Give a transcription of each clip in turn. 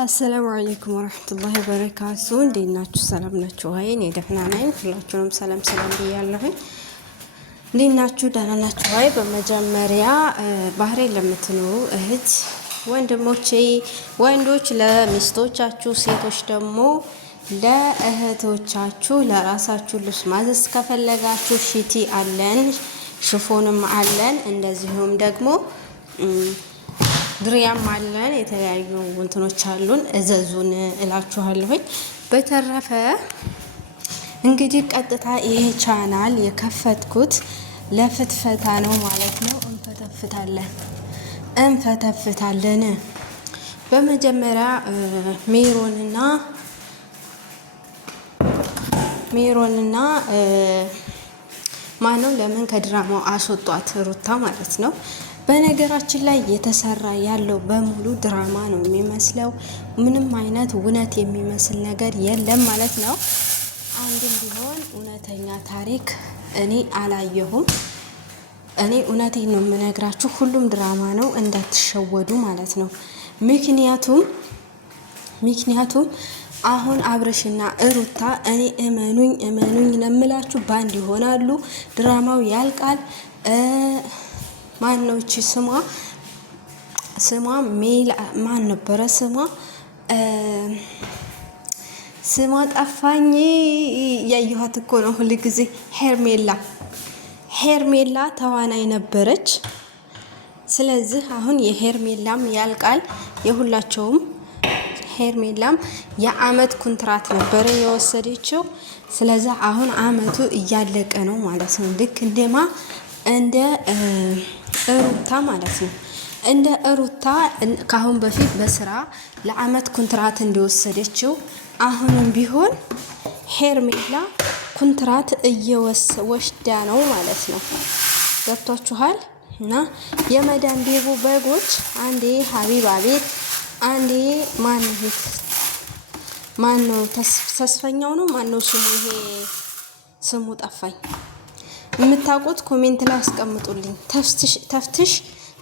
አሰላሙ አለይኩም ወራህመቱላሂ ወበረካቱ። እንዴት ናችሁ? ሰላም ናችሁ? አይ እኔ ደህና ነኝ። ሁላችሁንም ሰላም ብያለሁኝ። እንዴት ናችሁ? ደህና ናችሁ? አይ በመጀመሪያ ባህሬን ለምትኖሩ እህት ወንድሞቼ፣ ወንዶች ለሚስቶቻችሁ፣ ሴቶች ደግሞ ለእህቶቻችሁ ለራሳችሁ ልብስ ማዘዝ ከፈለጋችሁ ሺቲ አለን፣ ሽፎንም አለን፣ እንደዚሁም ደግሞ ድሪያም አለን። የተለያዩ እንትኖች አሉን፣ እዘዙን እላችኋለሁኝ። በተረፈ እንግዲህ ቀጥታ ይሄ ቻናል የከፈትኩት ለፍትፈታ ነው ማለት ነው። እንፈተፍታለን። በመጀመሪያ ሜሮንና ማነው ለምን ከድራማው አስወጧት? ሩታ ማለት ነው። በነገራችን ላይ የተሰራ ያለው በሙሉ ድራማ ነው የሚመስለው። ምንም አይነት እውነት የሚመስል ነገር የለም ማለት ነው። አንድም ቢሆን እውነተኛ ታሪክ እኔ አላየሁም። እኔ እውነቴን ነው የምነግራችሁ። ሁሉም ድራማ ነው፣ እንዳትሸወዱ ማለት ነው። ምክንያቱም አሁን አብርሽና ሩታ እኔ እመኑኝ ነው የምላችሁ ባንድ ይሆናሉ። ድራማው ያልቃል። ማን ነው እቺ ስሟ ሜላ ማን ነበረ ስሟ ጠፋኝ። ያየኋት እኮ ነው ሁሉ ጊዜ ሄርሜላ ተዋናይ ነበረች። ስለዚህ አሁን የሄርሜላም ያልቃል የሁላቸውም። ሄርሜላም የአመት ኮንትራት ነበረ የወሰደችው። ስለዚህ አሁን አመቱ እያለቀ ነው ማለት ነው። ልክ እንደ ሩታ ማለት ነው። እንደ ሩታ ካሁን በፊት በስራ ለአመት ኮንትራት እንደወሰደችው አሁንም ቢሆን ሄርሜላ ኮንትራት እየወሰደ ነው ማለት ነው። ገብቷችኋል? እና የመዳን ቤቡ በጎች አንዴ ሀቢባ ቤት፣ አንዴ ማን ነው ተስፈኛው ነው ማን ነው ስሙ? ይሄ ስሙ ጠፋኝ። የምታውቁት ኮሜንት ላይ አስቀምጡልኝ።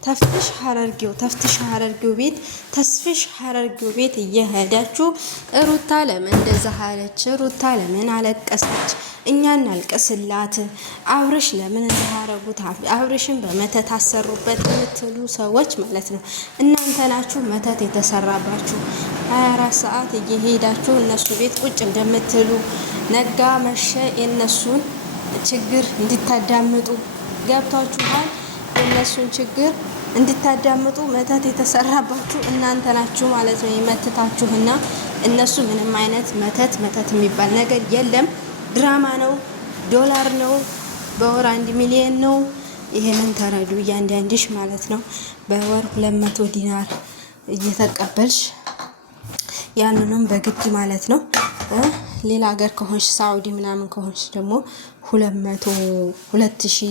ተፍትሽ ሀረርጌው ቤት እየሄዳችሁ ሩታ ለምን እንደዛ አለች? ሩታ ለምን አለቀሰች? እኛ እናልቀስላት። አብርሽ ለምን እንዳረጉት አብርሽን በመተት አሰሩበት የምትሉ ሰዎች ማለት ነው። እናንተ ናችሁ መተት የተሰራባችሁ። 24 ሰዓት እየሄዳችሁ እነሱ ቤት ቁጭ እንደምትሉ ነጋ መሸ የነሱን ችግር እንድታዳምጡ ገብታችኋል። የእነሱን ችግር እንድታዳምጡ መተት የተሰራባችሁ እናንተ ናችሁ ማለት ነው። ይመትታችሁና እነሱ ምንም አይነት መተት የሚባል ነገር የለም። ድራማ ነው፣ ዶላር ነው፣ በወር 1 ሚሊዮን ነው። ይሄንን ተረዱ እያንዳንድሽ ማለት ነው። በወር 200 ዲናር እየተቀበልሽ ያንንም በግድ ማለት ነው። ሌላ ሀገር ከሆንሽ ሳውዲ ምናምን ከሆንሽ ደግሞ 2000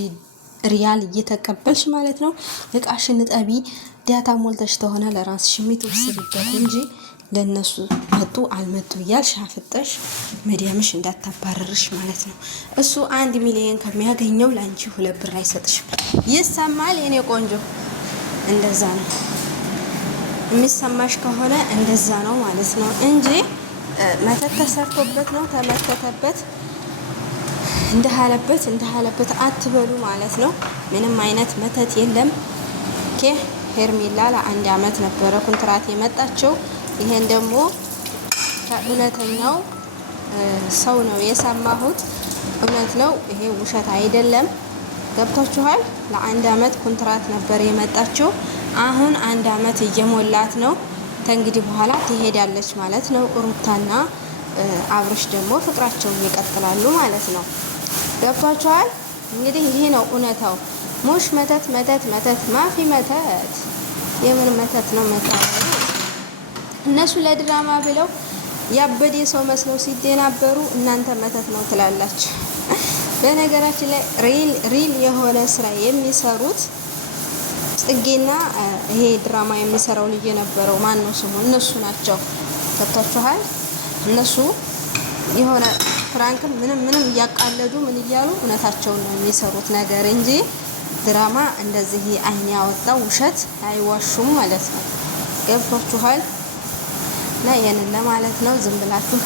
ሪያል እየተቀበልሽ ማለት ነው። እቃሽን ጠቢ ዳታ ሞልተሽ ተሆነ ለራስሽ የምትወስድበት እንጂ ለነሱ መጡ አልመጡ እያልሽ አፍጠሽ መዲያምሽ እንዳታባረርሽ ማለት ነው። እሱ 1 ሚሊዮን ከሚያገኘው ለአንቺ 2 ብር አይሰጥሽም። ይሰማል የኔ ቆንጆ? እንደዛ ነው የሚሰማሽ ከሆነ እንደዛ ነው ማለት ነው እንጂ መተት ተሰርቶበት ነው ተመተተበት እንደሃለበት አትበሉ ማለት ነው። ምንም አይነት መተት የለም። ሄርሜላ ለ1 አመት ነበረ ኮንትራት የመጣችው። ይሄን ደግሞ ከእውነተኛው ሰው ነው የሰማሁት። እውነት ነው፣ ይሄ ውሸት አይደለም። ገብታችኋል? ለ1 አመት ኮንትራት ነበር የመጣችው። አሁን 1 አመት እየሞላት ነው። ከእንግዲህ በኋላ ትሄዳለች ማለት ነው። ሩታና አብርሽ ደግሞ ፍቅራቸውን ይቀጥላሉ ማለት ነው። ገብቷችኋል? እንግዲህ ይሄ ነው እውነታው። ሙሽ መተት ማፊ መተት። የምን መተት ነው መተት? እነሱ ለድራማ ብለው ያበደ ሰው መስለው ሲደናበሩ እናንተ መተት ነው ትላላችሁ። በነገራችን ላይ ሪል የሆነ ስራ የሚሰሩት ጽጌና ይሄ ድራማ የሚሰራው ልጅ የነበረው ማን ነው ስሙ? እነሱ ናቸው። ገብቷችኋል? እነሱ የሆነ ፍራንክም ምንም እያቃለዱ ምን እያሉ እውነታቸውን ነው የሚሰሩት ነገር እንጂ ድራማ እንደዚህ አይን ያወጣው ውሸት አይዋሹም ማለት ነው። ገብቷችኋል? እና ይሄንን ለማለት ነው። ዝም ብላችሁ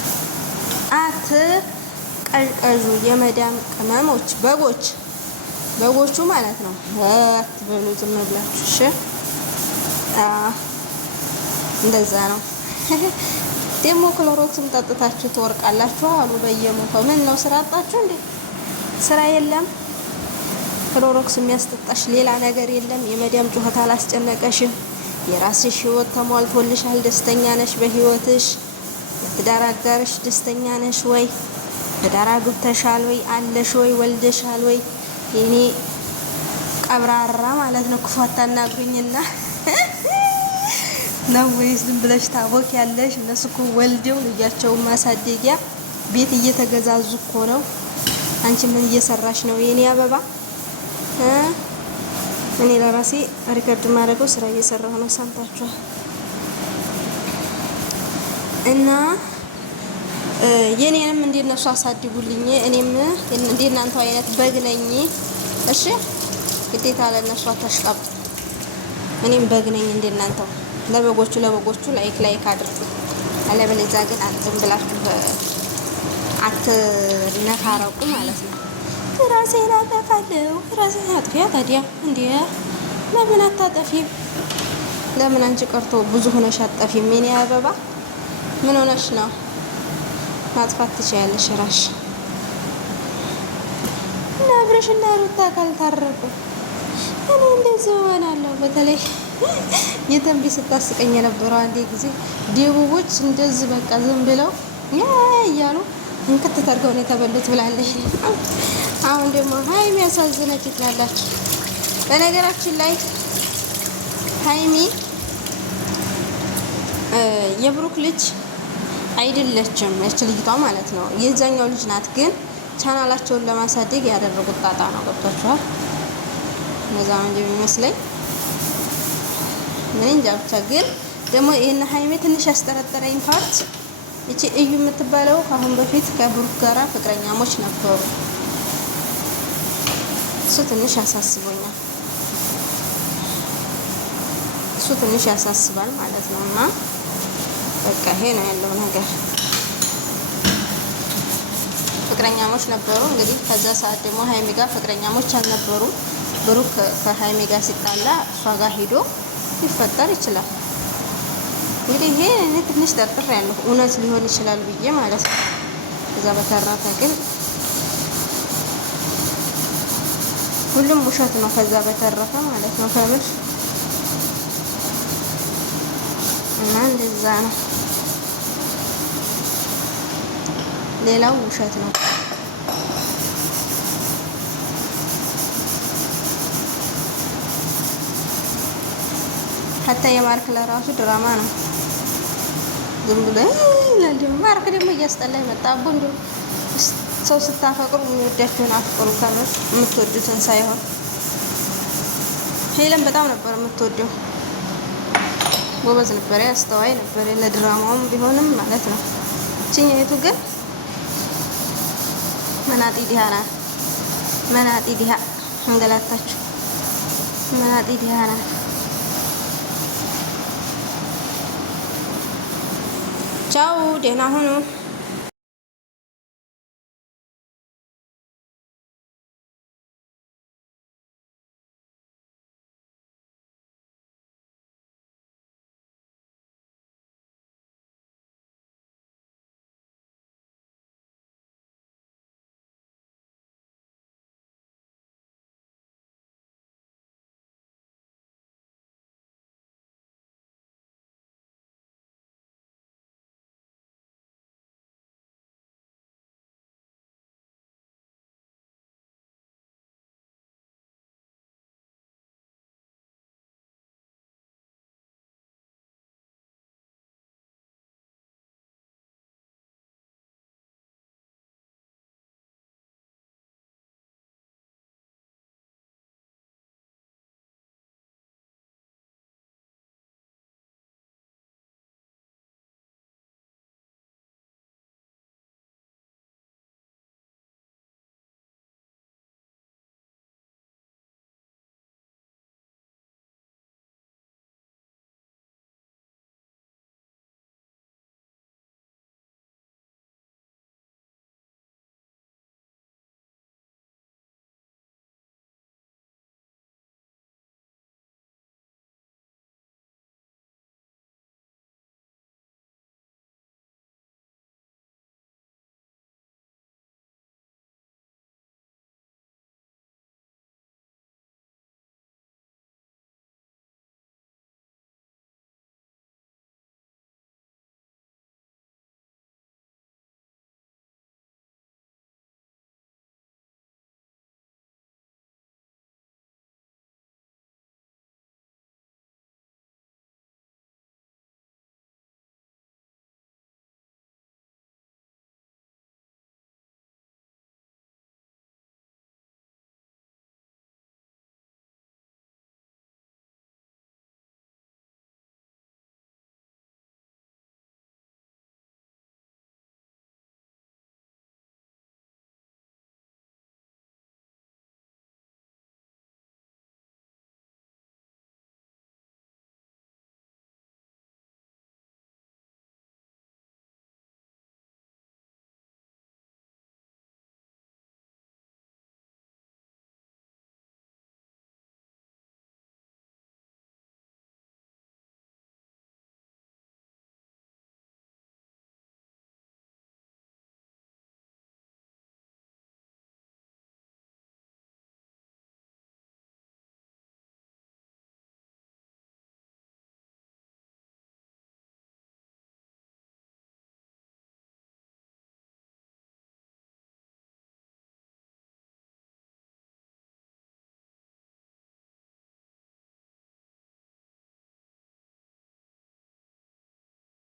አትቀዥቀዡ። የመዳም ቅመሞች በጎቹ ማለት ነው። አትበሉ ዝም ብላችሁ እሺ። እንደዛ ነው። ደግሞ ክሎሮክስም ጠጥታችሁ ትወርቃላችሁ አሉ በየሞታው። ምን ነው ስራ አጣችሁ እንዴ? ስራ የለም። ክሎሮክስ የሚያስጠጣሽ ሌላ ነገር የለም። የመዳም ጩኸት አላስጨነቀሽም። የራስሽ ህይወት ተሟልቶልሻል። ደስተኛ ነሽ በህይወትሽ። የትዳር አጋርሽ ደስተኛ ነሽ ወይ? ትዳር አግብተሻል ወይ? አለሽ ወይ? ወልደሻል ወይ? የኔ ቀብራራ ማለት ነው። ክፉ አታናግሩኝና ነው ወይስ ዝም ብለሽ ታወቅ ያለሽ? እነሱ እኮ ወልደው ልጃቸውን ማሳደጊያ ቤት እየተገዛዙ እኮ ነው። አንቺ ምን እየሰራሽ ነው የኔ አበባ? እኔ ለራሴ ሪከርድ ማድረገው ስራ እየሰራሁ ነው። ሰምታችኋል። እና የኔንም እንደነሱ አሳድጉልኝ። እኔም እንደናንተ አይነት በግ ነኝ። እሺ ግዴታ ለነሱ አታሽቃብ። እኔም በግ ነኝ እንደናንተው። ለበጎቹ ላይክ አድርጉ። አለበለዚያ ግን ዝም ብላችሁ አትነካረቁ ማለት ነው። ራሴን አጠፋለሁ። ራሴን አጥፊያ ታዲያ እንዴ? ለምን አታጠፊም? ለምን አንቺ ቀርቶ ብዙ ሆነሽ አጠፊም? የኔ አበባ ምን ሆነሽ ነው? ማጥፋት ትችያለሽ ራስሽ። እና አብረሽና ሩታ ካልታረቁ እኔ እንደዚህ እሆናለሁ። በተለይ የተንቢ ስታስቀኝ የነበረው አንዴ ጊዜ ደቡቦች እንደዚህ በቃ ዝም ብለው እያሉ እንክት ተርገው ነው የተበሉት ብላለች። አሁን ደግሞ ሀይሚ ያሳዝነች ትላላችሁ። በነገራችን ላይ ሀይሚ የብሩክ ልጅ አይደለችም። እች ልጅቷ ማለት ነው የዛኛው ልጅ ናት። ግን ቻናላቸውን ለማሳደግ ያደረጉት ጣጣ ነው። ገብቷችኋል? እነዛ ነው እንጂ የሚመስለኝ ምን እንጃ። ብቻ ግን ደግሞ ይሄን ሀይሚ ትንሽ ያስጠረጠረኝ ፓርት እቺ እዩ የምትባለው ከአሁን በፊት ከብሩክ ጋራ ፍቅረኛሞች ነበሩ። እሱ ትንሽ ያሳስበኛል። እሱ ትንሽ ያሳስባል ማለት ነው። እና በቃ ይሄ ነው ያለው ነገር። ፍቅረኛሞች ነበሩ። እንግዲህ ከዛ ሰዓት ደግሞ ሀይሚ ጋር ፍቅረኛሞች አልነበሩም። ብሩክ ከሀይሚ ጋር ሲጣላ እሷ ጋር ሄዶ ሊፈጠር ይችላል። እንግዲህ ይሄ እኔ ትንሽ ጠርጥር ያለሁ እውነት ሊሆን ይችላል ብዬ ማለት ነው። ከዛ በተረፈ ግን ሁሉም ውሸት ነው። ከዛ በተረፈ ማለት ነው ከምር እና እንደዛ ነው። ሌላው ውሸት ነው። ሀታ የማርክ ለራሱ ድራማ ነው። ዝም ብሎ ለምን ማርክ ደግሞ እያስጠላኝ መጣ። አቦ እንደው ሰው ስታፈቅሩ የሚወዳችሁን አፍቅሩ። ከምር የምትወዱትን ሳይሆን ሄለን በጣም ነበር የምትወደው። ጎበዝ ነበር፣ አስተዋይ ነበር ለድራማውም ቢሆንም ማለት ነው። እቺኛይቱ ግን መናጢ ዲሃ ናት። መናጢ ዲሃ እንገላታችሁ። መናጢ ዲሃ ናት። ቻው፣ ደህና ሁኑ።